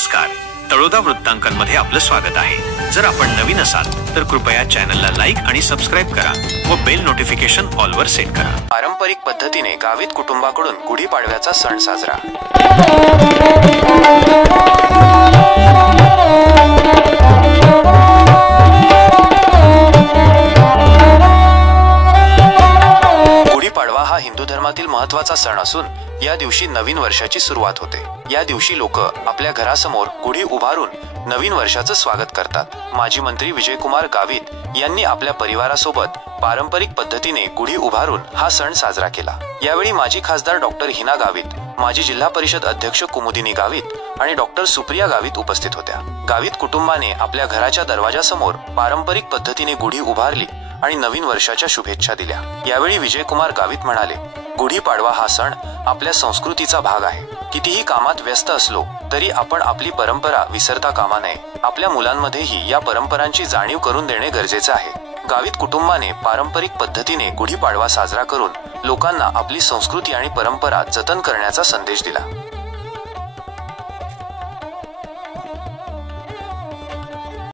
नमस्कार, तळोदा वृत्तांकनमध्ये आपलं स्वागत आहे। जर आपण नवीन असाल तर कृपया चॅनलला लाईक आणि सबस्क्राइब करा व बेल नोटिफिकेशन ऑल वर सेट करा। पारंपरिक पद्धतीने गावित कुटुंबाकडून गुढीपाडव्याचा सण साजरा। गुढीपाडवा हा हिंदू धर्मातील महत्त्वाचा सण असून या दिवशी नवीन वर्षाची सुरुवात होते। या दिवशी लोक आपल्या घरासमोर गुढी उभारून नवीन वर्षाचं स्वागत करतात। माजी मंत्री विजयकुमार गावित यांनी आपल्या परिवारासोबत पारंपरिक पद्धतीने गुढी उभारून हा सण साजरा केला। यावेळी माजी खासदार डॉक्टर हिना गावित, माजी जिल्हा परिषद अध्यक्ष कुमुदिनी गावित आणि डॉक्टर सुप्रिया गावित उपस्थित होत्या। गावित कुटुंबाने आपल्या घराच्या दरवाजासमोर पारंपरिक पद्धतीने गुढी उभारली आणि नवीन वर्षाच्या शुभेच्छा दिल्या। यावेळी विजयकुमार गावित म्हणाले, गुढीपाडवा हा सण आपल्या संस्कृतीचा भाग आहे। कितीही कामात व्यस्त असलो तरी आपण आपली परंपरा विसरता कामा नये। आपल्या मुलांमध्येही या परंपरांची जाणीव करून देणे गरजेचे आहे। गावित कुटुंबाने पारंपरिक पद्धतीने गुढीपाडवा साजरा करून लोकांना आपली संस्कृती आणि परंपरा जतन करण्याचा संदेश दिला।